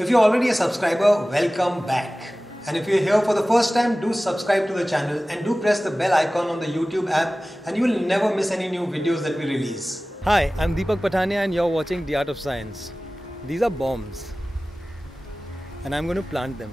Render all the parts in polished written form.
If you're already a subscriber, welcome back. And if you're here for the first time, do subscribe to the channel and do press the bell icon on the YouTube app and you will never miss any new videos that we release. Hi, I'm Deepak Patania and you're watching The Art of Science. These are bombs and I'm going to plant them.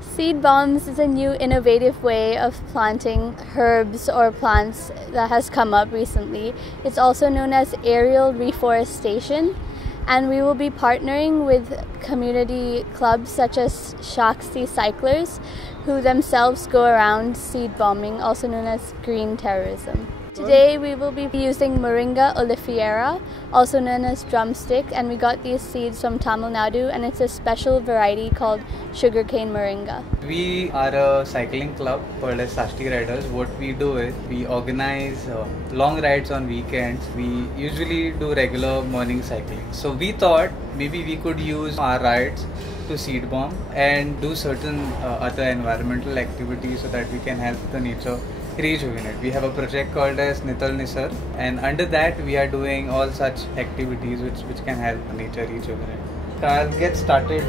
Seed bombs is a new innovative way of planting herbs or plants that has come up recently. It's also known as aerial reforestation, and we will be partnering with community clubs such as Shakti cyclers who themselves go around seed bombing, also known as green terrorism. Today we will be using Moringa oleifera, also known as drumstick, and we got these seeds from Tamil Nadu, and it's a special variety called sugarcane moringa. We are a cycling club called as Shakti Riders. What we do is we organize long rides on weekends. We usually do regular morning cycling. So we thought maybe we could use our rides to seed bomb and do certain other environmental activities so that we can help the nature rejuvenate. We have a project called as Nital Nisar, and under that we are doing all such activities which can help nature rejuvenate. I'll get started.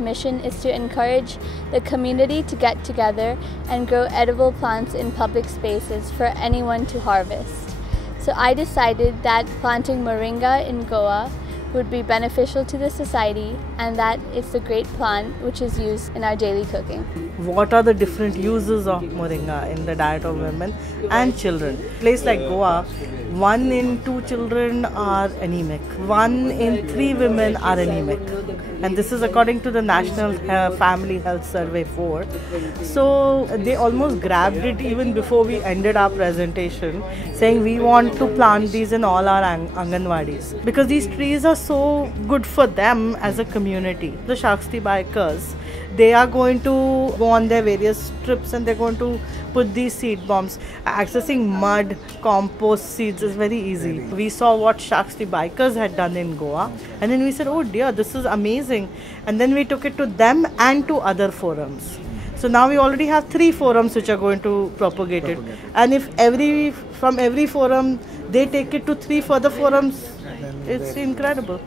Mission is to encourage the community to get together and grow edible plants in public spaces for anyone to harvest. So I decided that planting moringa in Goa would be beneficial to the society, and that it's a great plant which is used in our daily cooking. What are the different uses of moringa in the diet of women and children? Place like Goa, 1 in 2 children are anemic, 1 in 3 women are anemic, and this is according to the National Family Health Survey 4. So they almost grabbed it even before we ended our presentation, saying we want to plant these in all our Anganwadis because these trees are so good for them as a community. The Shakti bikers, they are going to go on their various trips and they're going to put these seed bombs. Accessing mud, compost seeds is very easy. We saw what Shakti bikers had done in Goa, and then we said, oh dear, this is amazing. And then we took it to them and to other forums. So now we already have 3 forums which are going to propagate it. And if from every forum they take it to 3 further forums, it's incredible.